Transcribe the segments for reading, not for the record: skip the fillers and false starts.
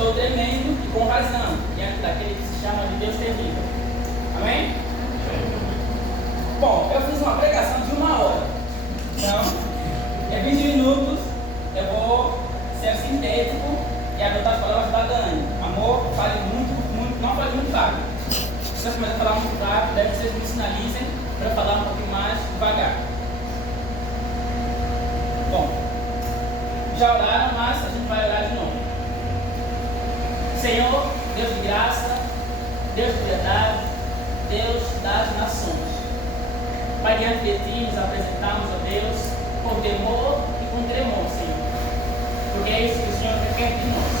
Estou tremendo e com razão diante daquele que se chama de Deus terrível. Amém? Bom, eu fiz uma pregação de 1 hora. Então, é 20 minutos. Eu vou ser sintético e adotar as palavras da Dani. Amor, fale muito, não fale muito rápido. Se você começar a falar muito rápido, deve vocês me sinalizem para falar um pouquinho mais devagar. Bom, já oraram, mas a gente vai orar de novo. Senhor, Deus de graça, Deus de verdade, Deus das nações. Pai, diante de Ti nos apresentamos, ó Deus, com temor e com tremor, Senhor. Porque é isso que o Senhor requer de nós.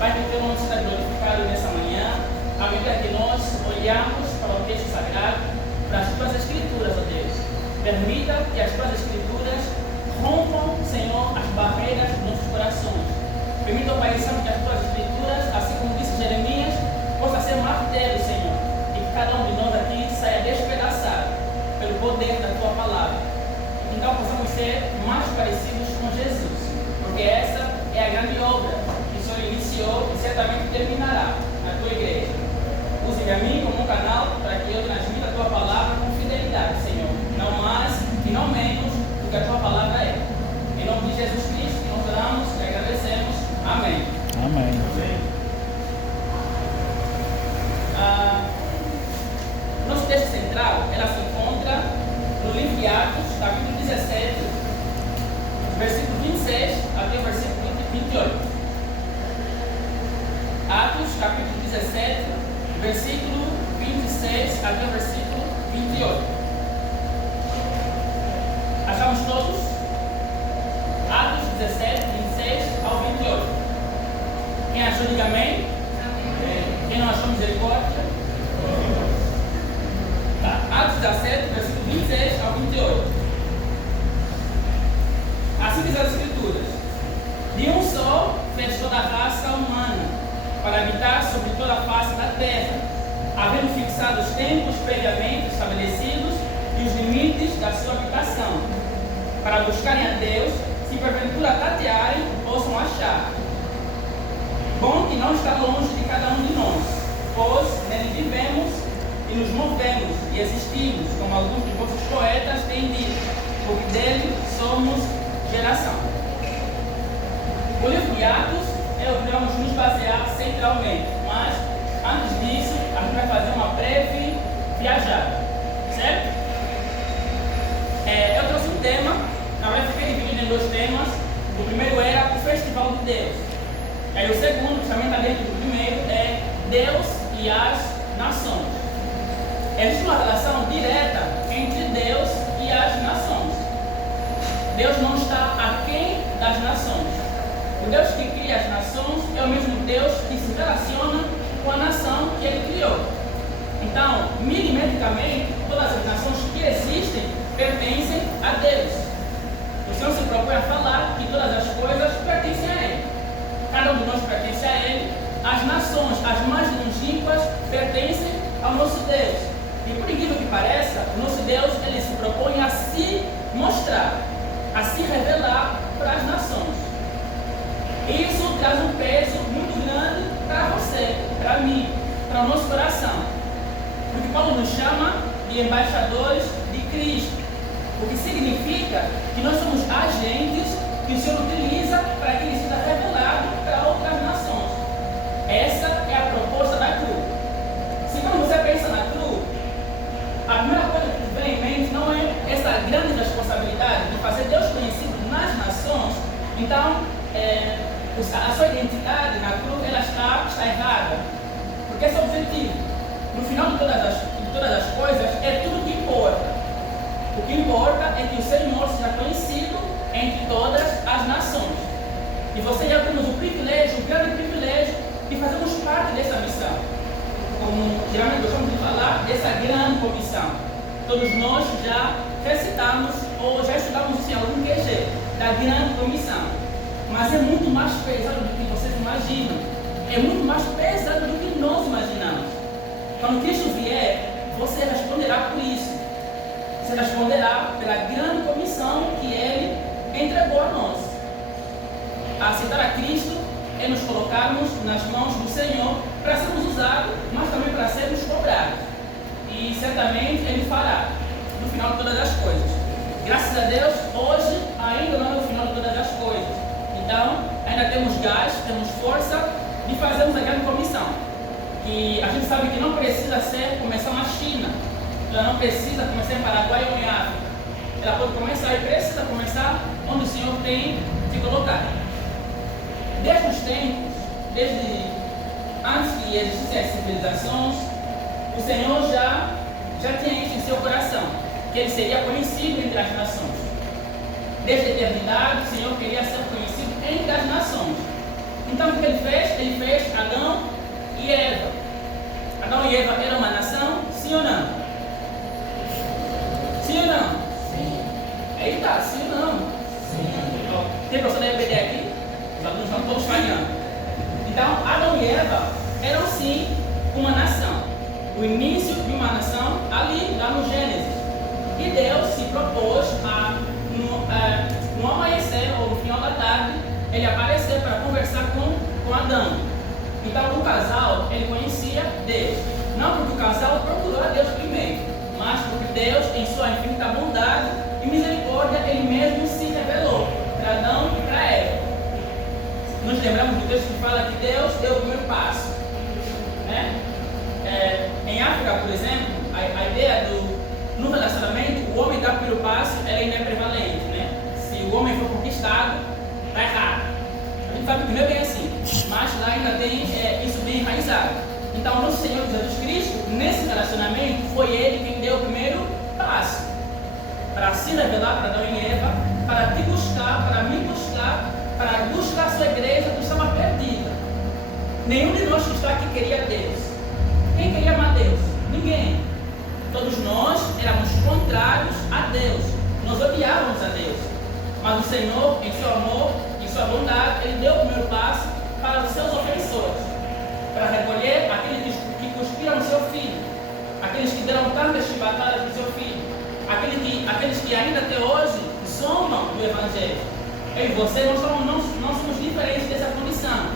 Pai, que o Teu nome seja glorificado nessa manhã, à medida que nós olhamos para o texto sagrado, para as Tuas Escrituras, ó Deus. Permita que as Tuas Escrituras rompam, Senhor, as barreiras dos nossos corações. Permita, Pai Santo, que as Tuas Escrituras, assim como disse Jeremias, possa ser martelo, Senhor, e que cada um de nós aqui saia despedaçado pelo poder da Tua palavra. Então possamos ser mais parecidos com Jesus, porque essa é a grande obra que o Senhor iniciou e certamente terminará na Tua igreja. Use-me a mim como um canal para que eu transmita a Tua palavra com fidelidade, Senhor, não mais e não menos do que a Tua palavra é. Em nome de Jesus Cristo, nós oramos e agradecemos. Amém. Amém. Nosso texto central, ela se encontra no livro de Atos, capítulo 17, versículo 26 até o versículo 28. Atos, capítulo 17, versículo 26 até o versículo 28. Achamos todos? Atos 17, 26 ao 28. Quem achou, diga amém. Quem não achou, misericórdia. Tá. Atos 17, versículo 26 ao 28. Assim diz as Escrituras: de um só fez toda a raça humana, para habitar sobre toda a face da terra, havendo fixado os tempos previamente estabelecidos e os limites da sua habitação, para buscarem a Deus, se porventura tatearem, possam achar. Bom que não está longe de cada um de nós, pois nele vivemos e nos movemos e existimos, como alguns de vossos poetas têm dito, porque dele somos geração. O livro de Atos é o que vamos nos basear centralmente, mas antes disso a gente vai fazer uma breve viajada, certo? Eu trouxe um tema, na verdade fiquei dividido em 2 temas. O primeiro era o Festival de Deus. Aí o segundo, que também está dentro do primeiro, é Deus e as nações. Existe uma relação direta entre Deus e as nações. Deus não está aquém das nações. O Deus que cria as nações é o mesmo Deus que se relaciona com a nação que Ele criou. Então, milimetricamente, todas as nações que existem pertencem a Deus. O Senhor se propõe a falar que todas as coisas pertencem a Ele. Cada um de nós pertence a Ele. As nações, as mais longínquas, pertencem ao nosso Deus. E por incrível que pareça, o nosso Deus, Ele se propõe a se mostrar, a se revelar para as nações. Isso traz um peso muito grande para você, para mim, para o nosso coração. Porque Paulo nos chama de embaixadores de Cristo. O que significa que nós somos agentes que o Senhor utiliza para que Ele seja revelado para outras nações. Essa é a proposta da cruz. Se quando você pensa na cruz, a primeira coisa que vem em mente não é essa grande responsabilidade de fazer Deus conhecido nas nações. Então, a sua identidade na cruz ela está errada. Porque esse é o objetivo. No final de todas as coisas, é tudo o que importa. O que importa é que o Senhor seja conhecido entre todas as nações. E você já temos o privilégio, o grande privilégio, de fazermos parte dessa missão. Como geralmente gostamos de falar, dessa grande comissão. Todos nós já recitamos ou já estudamos isso em algum QG, da grande comissão. Mas é muito mais pesado do que vocês imaginam. É muito mais pesado do que nós imaginamos. Quando Cristo vier, você responderá por isso. Você responderá pela grande comissão que Ele entregou a nós. Aceitar a Cristo é nos colocarmos nas mãos do Senhor para sermos usados, mas também para sermos cobrados. E certamente Ele fará no final de todas as coisas. Graças a Deus, hoje ainda não é o final de todas as coisas. Então, ainda temos gás, temos força de fazermos a grande comissão. E a gente sabe que não precisa ser começar na China, ela não precisa começar em Paraguai ou em África. Ela pode começar e precisa começar onde o Senhor tem te colocado. Desde os tempos, desde antes que existissem as civilizações, o Senhor já tinha isso em seu coração, que Ele seria conhecido entre as nações. Desde a eternidade, o Senhor queria ser conhecido entre as nações. Então o que Ele fez? Ele fez Adão e Eva. Adão e Eva eram uma nação, sim ou não? Sim ou não? Sim. Eita, sim ou não? Sim. Ó, tem professor da EBD aqui? Os alunos estão todos falhando. Então, Adão e Eva eram sim uma nação. O início de uma nação ali, lá no Gênesis. E Deus se propôs no amanhecer ou no final da tarde, Ele aparecer para conversar com Adão. Então, o casal, ele conhecia Deus. Não porque o casal procurou a Deus primeiro, mas porque Deus, em sua infinita bondade e misericórdia, Ele mesmo se revelou para Adão e para Eva. Nos lembramos do texto que fala que Deus deu o primeiro passo. Né? Em África, por exemplo, a ideia no relacionamento, o homem dá o primeiro passo, ela ainda é prevalente. Né? Se o homem for conquistado, está errado. A gente sabe que não é bem assim, mas lá ainda tem isso bem enraizado. Então, o nosso Senhor Jesus Cristo, nesse relacionamento, foi Ele quem deu o primeiro passo para se revelar para Adão e Eva, para te buscar, para me buscar, para buscar a sua igreja que estava perdida. Nenhum de nós que está aqui queria Deus. Quem queria amar Deus? Ninguém. Todos nós éramos contrários a Deus. Nós odiávamos a Deus. Mas o Senhor, em seu amor, em sua bondade, Ele deu o primeiro passo para os seus ofensores, para recolher aqueles que cuspiram o seu filho, aqueles que deram tantas chibatadas para o seu filho, aqueles que ainda até hoje zombam do Evangelho. Eu e você, nós não somos diferentes dessa condição.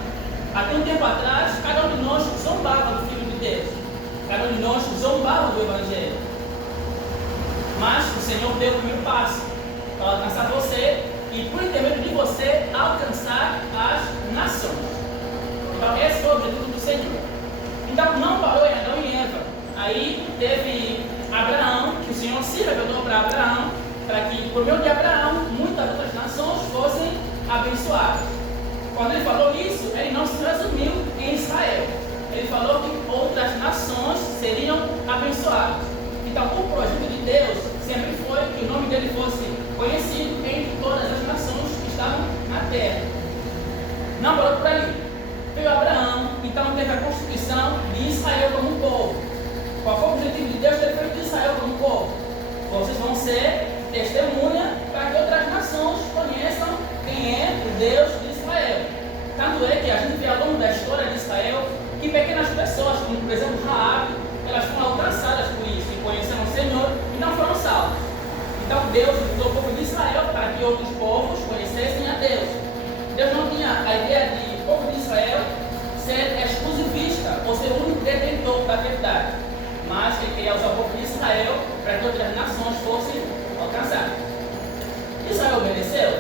Até um tempo atrás, cada um de nós zombava do Filho de Deus, cada um de nós zombava do Evangelho. Mas o Senhor deu o primeiro passo para alcançar você e, por intermédio de você, alcançar as nações. Então, esse foi o objetivo do Senhor. Então, não parou em Adão e Eva. Aí teve Abraão, que o Senhor se revelou para Abraão, para que, por meio de Abraão, muitas outras nações fossem abençoadas. Quando ele falou isso, ele não se resumiu em Israel. Ele falou que outras nações seriam abençoadas. Então, o projeto de Deus sempre foi que o nome dele fosse conhecido entre todas as nações que estavam na terra. Não parou por ali. Veio Abraão, então teve a constituição de Israel como um povo. Qual foi o objetivo de Deus ter feito Israel como um povo? Vocês vão ser testemunha para que outras nações conheçam quem é o Deus de Israel. Tanto é que a gente vê ao longo da história de Israel que pequenas pessoas, como por exemplo Raabe, elas foram alcançadas por isso e conheceram o Senhor e não foram salvos. Então Deus usou o povo de Israel para que outros povos conhecessem a Deus. Deus não tinha a ideia de o povo de Israel ser exclusivista ou ser o único detentor da verdade, mas Ele queria usar o povo de Israel para que outras nações fossem alcançadas. Israel obedeceu?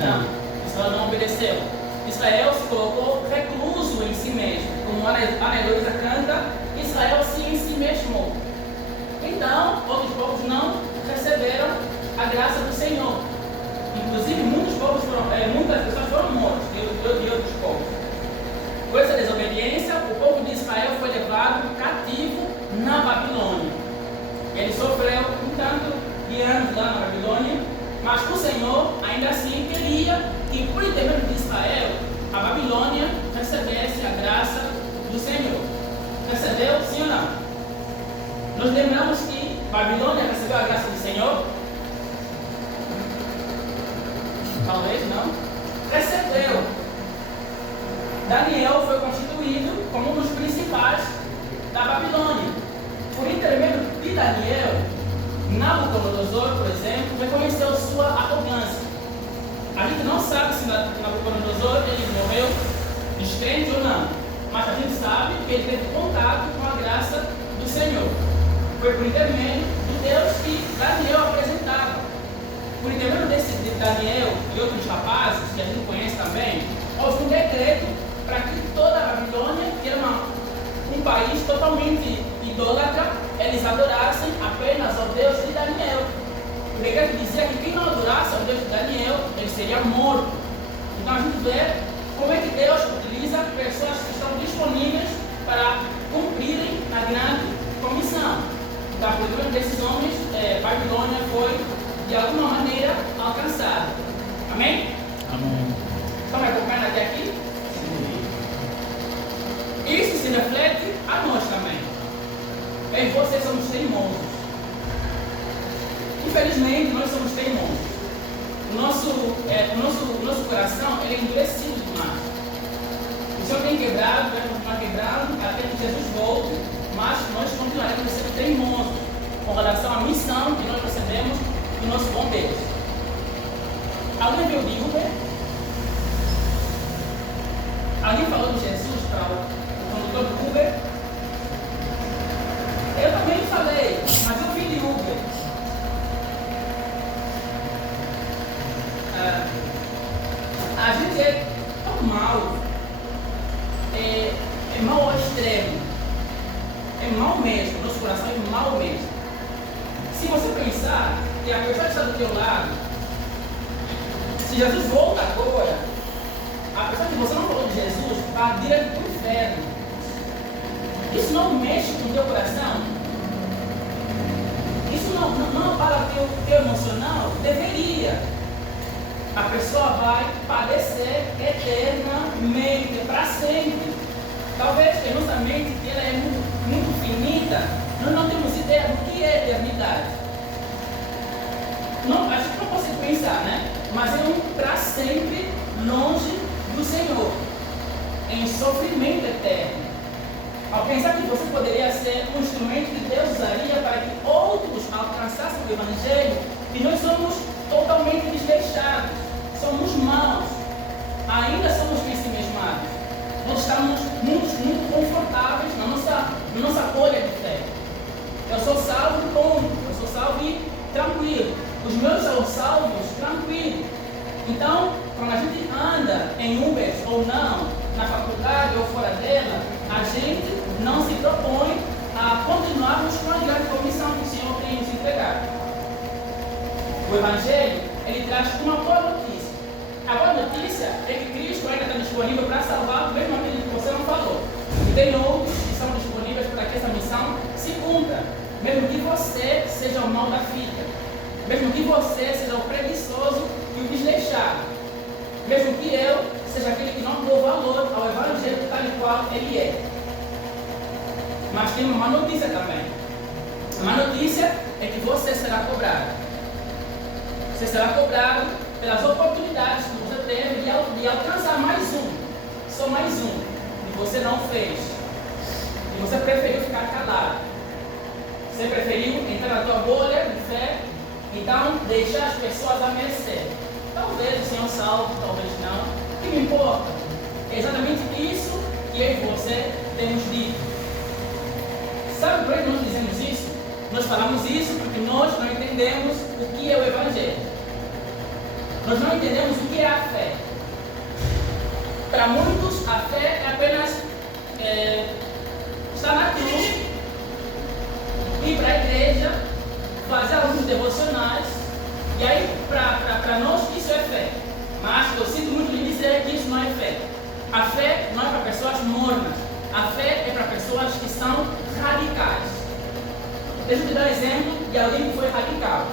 Não, Israel não obedeceu. Israel se colocou recluso em si mesmo. Como Ana Heloísa canta, Israel se em si mesmo. Então, outros povos não receberam a graça do Senhor. Inclusive, muitas pessoas foram mortas de outros povos. Com essa desobediência, o povo de Israel foi levado cativo na Babilônia. Ele sofreu um tanto de anos lá na Babilônia, mas o Senhor ainda assim queria que, por intermédio de Israel, a Babilônia recebesse a graça do Senhor. Recebeu, sim ou não? Nos lembramos que Babilônia recebeu a graça do Senhor? Talvez não. Recebeu. Daniel foi constituído como um dos principais da Babilônia. Por intermédio de Daniel, Nabucodonosor, por exemplo, reconheceu sua arrogância. A gente não sabe se Nabucodonosor ele morreu que ele teve contato com a graça do Senhor. Foi por intermédio do Deus que Daniel apresentava. Por intermédio de Daniel e outros rapazes, que a gente conhece também, houve um decreto para que toda a Babilônia, que era um país totalmente idólatra, eles adorassem apenas ao Deus de Daniel. O decreto dizia que quem não adorasse ao Deus de Daniel, ele seria morto. Então a gente vê como é que Deus utiliza pessoas que estão disponíveis para cumprirem a grande comissão. Então, por meio desses homens, Babilônia foi de alguma maneira alcançada. Amém? Amém. Estão me acompanhando até aqui? Isso se reflete a nós também. Eu e vocês somos teimosos. Infelizmente, nós somos teimosos. O nosso coração ele é endurecido demais. O Senhor tem quebrado, vai continuar quebrando até que Jesus volte, mas nós continuaremos sendo teimosos com relação à missão que nós recebemos do nosso bom Deus. Alguém veio de Uber? Alguém falou de Jesus para o condutor do Uber? Eu também falei, mas eu vim de Uber. A gente é tão mal, é mal ao extremo, é mal mesmo, nosso coração é mal mesmo. Se você pensar que a pessoa que está do teu lado, se Jesus volta agora, a pessoa que você não falou de Jesus vai direto para o inferno. Isso não mexe com o teu coração? Isso não abala o teu emocional? Deveria. A pessoa vai padecer eternamente, para sempre. Talvez que a nossa mente ela é muito finita, nós não temos ideia do que é eternidade. Não, a gente não consegue pensar, né? Mas é para sempre longe do Senhor, em sofrimento eterno. Ao pensar que você poderia ser um instrumento que Deus usaria para que outros alcançassem o Evangelho, e nós somos totalmente desleixados, somos maus, ainda somos ensimesmados. Nós estamos muito confortáveis na nossa bolha de fé. Eu sou salvo, ponto. Eu sou salvo e tranquilo. Os meus são salvos, tranquilo. Então, quando a gente anda em Uber ou não, na faculdade ou fora dela, a gente não se propõe a continuarmos com a grande comissão que o Senhor tem nos entregado. O Evangelho, ele traz uma boa notícia. A boa notícia é que Cristo ainda está disponível para salvar, mesmo aquilo que você não falou. E tem outros que são disponíveis para que essa missão se cumpra. Mesmo que você seja o mal da fita. Mesmo que você seja o preguiçoso e o desleixado. Mesmo que eu seja aquele que não deu valor ao Evangelho tal e qual ele é. Mas tem uma má notícia também. A má notícia é que você será cobrado. Você será cobrado pelas oportunidades que você teve de alcançar mais um. Só mais um. E você não fez. E você preferiu ficar calado. Você preferiu entrar na tua bolha de fé. Então, deixar as pessoas a mercê. Talvez o Senhor salve, talvez não. O que me importa? É exatamente isso que eu e você temos dito. Sabe por que nós dizemos isso? Nós falamos isso porque nós não entendemos o que é o Evangelho. Nós não entendemos o que é a fé. Para muitos, a fé é apenas estar na cruz, ir para a igreja, fazer alguns devocionais, e aí para nós isso é fé. Mas eu sinto muito lhe dizer que isso não é fé. A fé não é para pessoas mornas. A fé é para pessoas que são radicais. Deixa eu te dar um exemplo de alguém que foi radical.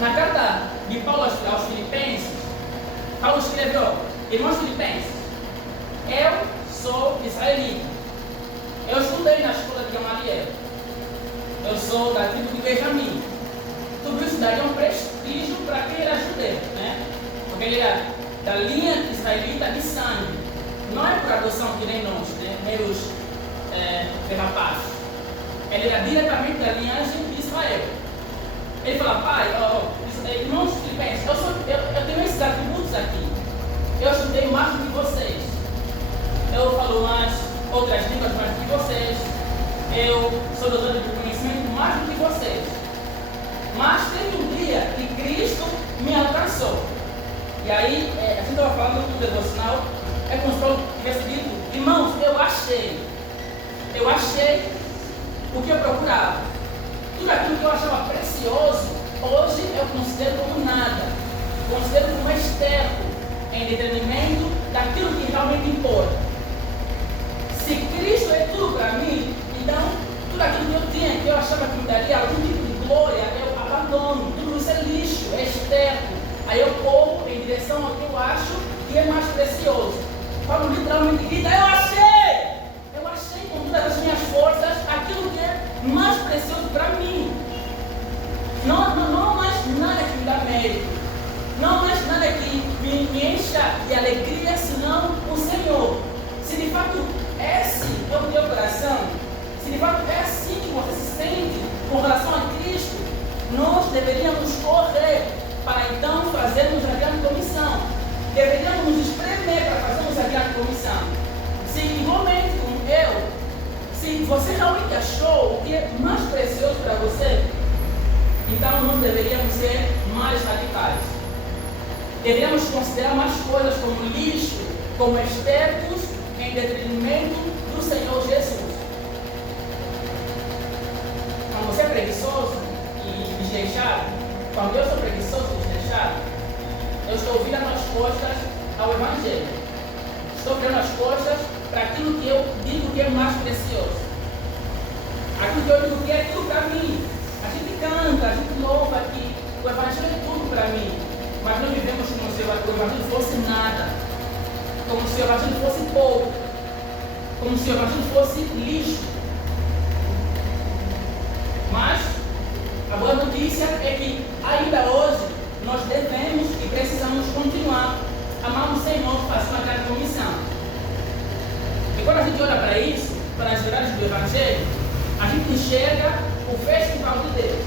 Na carta de Paulo aos Filipenses, Paulo escreveu: irmãos filipenses, eu sou israelita. Eu estudei na escola de Gamaliel. Eu sou da tribo de Benjamim. Tudo isso daria um prestígio para quem era judeu, né? Porque ele era da linha israelita de sangue. Não é por adoção que nem nós, né? Meros ferrapaços. Ele era diretamente da linhagem de Israel. Ele fala: pai, irmãos filipenses, eu tenho esses atributos aqui. Eu estudei mais do que vocês. Eu falo mais outras línguas mais do que vocês, eu sou doutor de conhecimento mais do que vocês. Mas teve um dia que Cristo me alcançou. E aí, a gente estava falando no devocional, é como se eu tivesse dito, irmãos, eu achei o que eu procurava. Tudo aquilo que eu achava precioso, hoje eu considero como nada. Considero como esterco em detrimento daquilo que realmente importa. Se Cristo é tudo para mim, então tudo aquilo que eu tinha, que eu achava que me daria algum tipo de glória, eu abandono. Tudo isso é lixo, é esterco. Aí eu corro em direção ao que eu acho que é mais precioso. Paulo literalmente grita, eu achei com todas as minhas forças aquilo que é mais precioso para mim. Não mais nada que me dá mérito, não mais nada que me encha de alegria, senão o Senhor. Se de fato esse é o teu coração, se de fato é assim que você se sente com relação a Cristo, nós deveríamos correr para então fazermos a grande comissão. Deveríamos nos espremer para fazermos a grande comissão. Se igualmente como eu, se você realmente achou o que é mais precioso para você, então nós deveríamos ser mais radicais. Deveríamos considerar mais coisas como lixo, como estercos, em detrimento do Senhor Jesus. Quando você é preguiçoso e desleixado, quando eu sou preguiçoso e desleixado, eu estou virando as costas ao Evangelho. Estou virando as costas para aquilo que eu digo que é mais precioso. Aquilo que eu digo que é tudo para mim. A gente canta, a gente louva aqui. O Evangelho é tudo para mim. Mas não vivemos como se o Evangelho fosse nada. Como se o Evangelho fosse pouco. Como se o Evangelho fosse lixo. Mas a boa notícia é que ainda hoje nós devemos e precisamos continuar amando o Senhor, fazendo uma grande comissão. E quando a gente olha para isso, para as verdades do Evangelho, a gente enxerga o festival de Deus.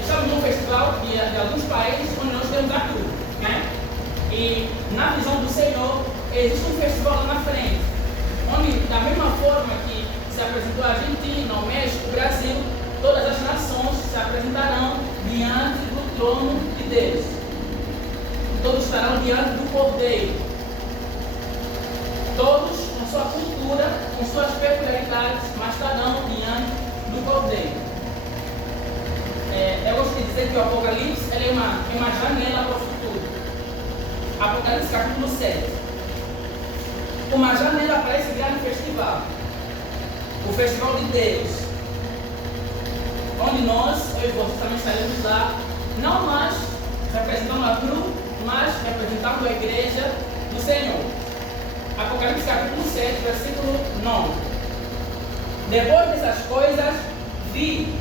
Estamos num festival de alguns países onde nós temos a cruz, né? E na visão do Senhor, existe um festival lá na frente, onde da mesma forma que se apresentou a Argentina, o México, o Brasil, todas as nações se apresentarão diante do trono de Deus. Todos estarão diante do Cordeiro. Todos com sua cultura, com suas peculiaridades, mas estarão diante do Cordeiro. Eu gosto de dizer que o Apocalipse é uma janela para o futuro. Apocalipse capítulo 7. Uma janela para esse grande festival. O festival de Deus. Onde nós, eu e vocês também estaremos lá, não mais representando a cruz, mas representando a igreja do Senhor. Apocalipse capítulo 7, versículo 9. Depois dessas coisas, vi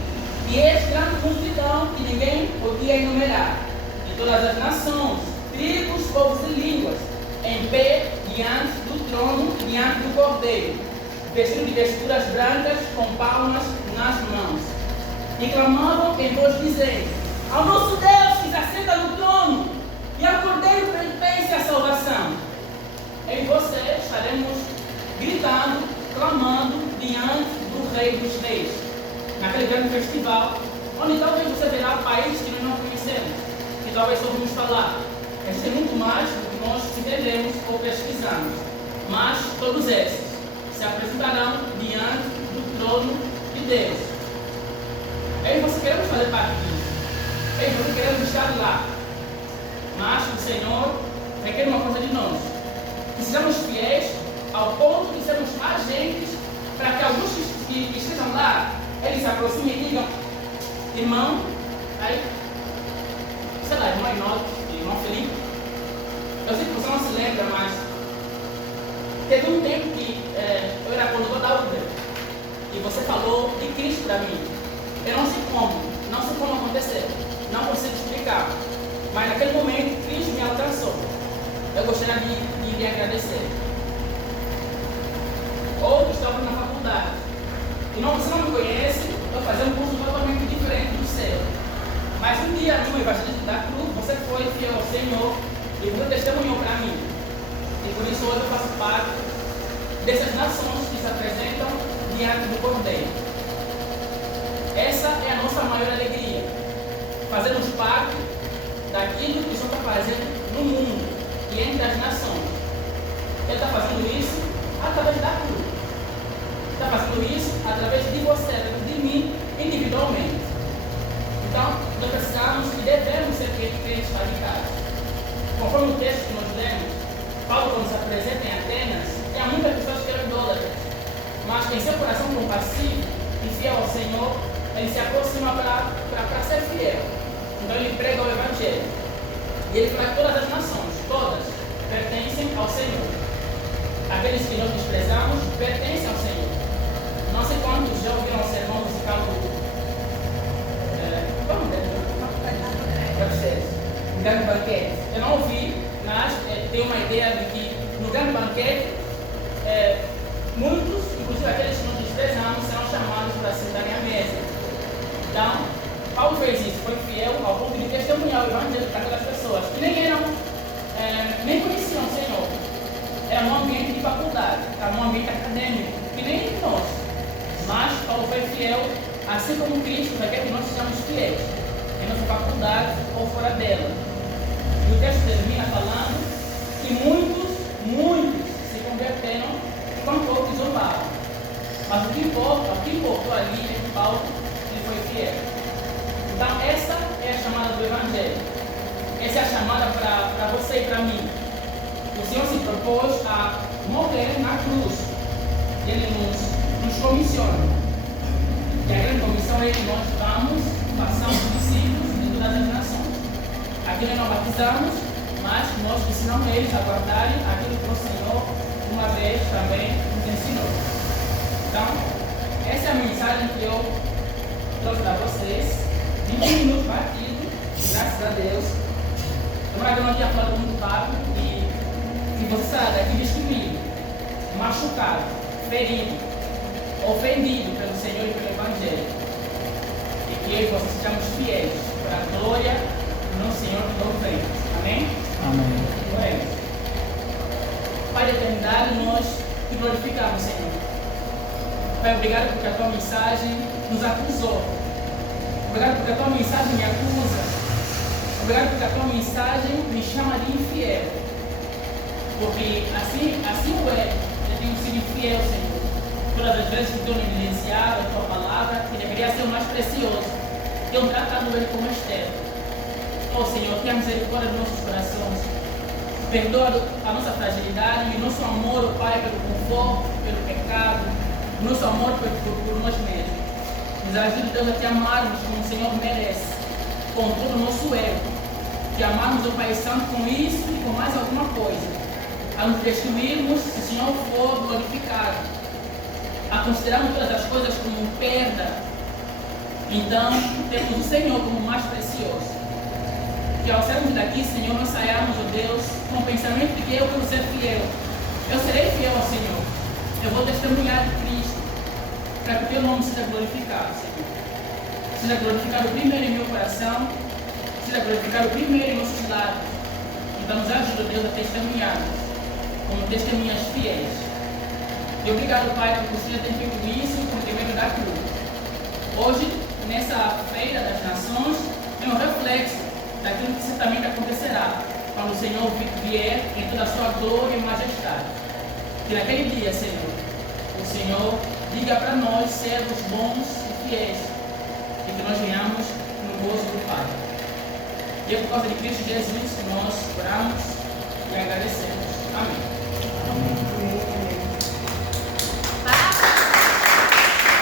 e eis grande multidão que ninguém podia enumerar, de todas as nações, tribos, povos e línguas, em pé diante do trono, diante do Cordeiro, vestidos de vestiduras brancas, com palmas nas mãos. E clamavam em voz dizendo: ao nosso Deus que se assenta no trono, e ao Cordeiro pertence a salvação. Eu e você estaremos gritando, clamando diante do Rei dos Reis, naquele grande festival, onde talvez você verá países que nós não conhecemos, que talvez ouvimos falar. Existe muito mais do que nós entendemos ou pesquisamos, mas todos esses se apresentarão diante do trono de Deus. Eu e você queremos fazer parte disso. Eu e você queremos estar lá. Mas o Senhor requer uma coisa de nós: que sejamos fiéis ao ponto de sermos agentes para que alguns que estejam lá, eles se aproximem e digam: irmão, aí, sei lá, irmão Enoque, irmão Felipe, eu sei que você não se lembra, mas teve um tempo que eu era condutor da Uber e você falou de Cristo para mim. Eu não sei como aconteceu, não consigo explicar, mas naquele momento Cristo me alcançou. Eu gostaria de lhe agradecer. Outros estavam na faculdade e você não me conhece, eu fazia um curso totalmente diferente do seu. Mas um dia no Evangelho da Cruz, você foi fiel ao Senhor e você testemunhou para mim. E por isso hoje eu faço parte dessas nações que se apresentam diante do Cordeiro. Essa é a nossa maior alegria. Fazermos parte daquilo que o Senhor está fazendo no mundo e entre as nações. Ele está fazendo isso através da cruz. Está fazendo isso através de você, através de mim, individualmente. Então, nós precisamos e devemos ser crentes radicais. Conforme o texto que nós lemos, Paulo, quando se apresenta em Atenas, tinha muitas pessoas que eram idólatras, mas em seu coração compassivo e fiel ao Senhor, ele se aproxima para ser fiel. Então ele prega o Evangelho. E ele fala que todas as nações, todas, pertencem ao Senhor. Aqueles que nós desprezamos pertencem ao Senhor. Não sei quantos já ouviram o sermão musical do um grande banquete. Eu não ouvi, mas tenho uma ideia de que no grande banquete muitos, inclusive aqueles que nós desprezamos, serão chamados para sentarem à mesa. Então, Paulo fez isso, foi fiel ao ponto de testemunhar o Evangelho para aquelas pessoas que nem conheciam o Senhor. Era um ambiente de faculdade, era um ambiente acadêmico, que nem nós. Mas Paulo foi fiel, assim como Cristo quer que nós sejamos fiéis, em nossa faculdade ou fora dela. E o texto termina falando que muitos se converteram enquanto outros zombavam. Mas o que importou ali é que Paulo ele foi fiel. Então essa é a chamada do Evangelho. Essa é a chamada para você e para mim. O Senhor se propôs a morrer na cruz. Ele nos comissiona. E a grande comissão é que nós façamos discípulos de todas as nações. Aqui nós não batizamos, mas nós ensinamos eles a guardarem aquilo que o Senhor uma vez também nos ensinou. Então, essa é a mensagem que eu trouxe para vocês. 20 minutos batido, graças a Deus. Eu não tinha falado muito rápido e se você sair daqui destruído, machucado, ferido, ofendido pelo Senhor e pelo Evangelho, e que eu e você sejamos fiéis para a glória no Senhor que não vem. Amém? Amém. Pai da eternidade, nós te glorificamos, Senhor. Pai, obrigado porque a tua mensagem nos acusou. Obrigado porque a tua mensagem me acusa. Obrigado porque a tua mensagem me chama de infiel. Porque assim eu tenho sido infiel, Senhor. Todas as vezes que tenho negligenciado a tua palavra, que deveria ser o mais precioso, tenho tratado ele como externo. Oh Senhor, tenha misericórdia dos nossos corações. Perdoa a nossa fragilidade e o nosso amor, oh Pai, pelo conforto, pelo pecado, o nosso amor por nós mesmos. Nos ajude, Deus, a te amarmos como o Senhor merece, com todo o nosso ego. Te amarmos, oh Pai Santo, com isso e com mais alguma coisa. A nos destruirmos se o Senhor for glorificado. A considerarmos todas as coisas como perda. Então, temos o Senhor como mais precioso. Que ao sairmos daqui, Senhor, nós saiamos, ó Deus, com o pensamento de que eu vou ser fiel. Eu serei fiel ao Senhor. Eu vou testemunhar de Cristo, para que o teu nome seja glorificado, Senhor. Seja glorificado primeiro em meu coração, seja glorificado primeiro em nossos lábios. Então nos ajuda, Deus, a testemunharmos como testemunhas fiéis. E obrigado, Pai, porque o Senhor tem feito isso com o meio da cruz. Hoje, nessa feira das nações, é um reflexo daquilo que certamente acontecerá quando o Senhor vier em toda a sua glória e majestade. Que naquele dia, Senhor, o Senhor diga para nós servos bons e fiéis e que nós venhamos no gozo do Pai. E é por causa de Cristo Jesus que nós oramos e agradecemos.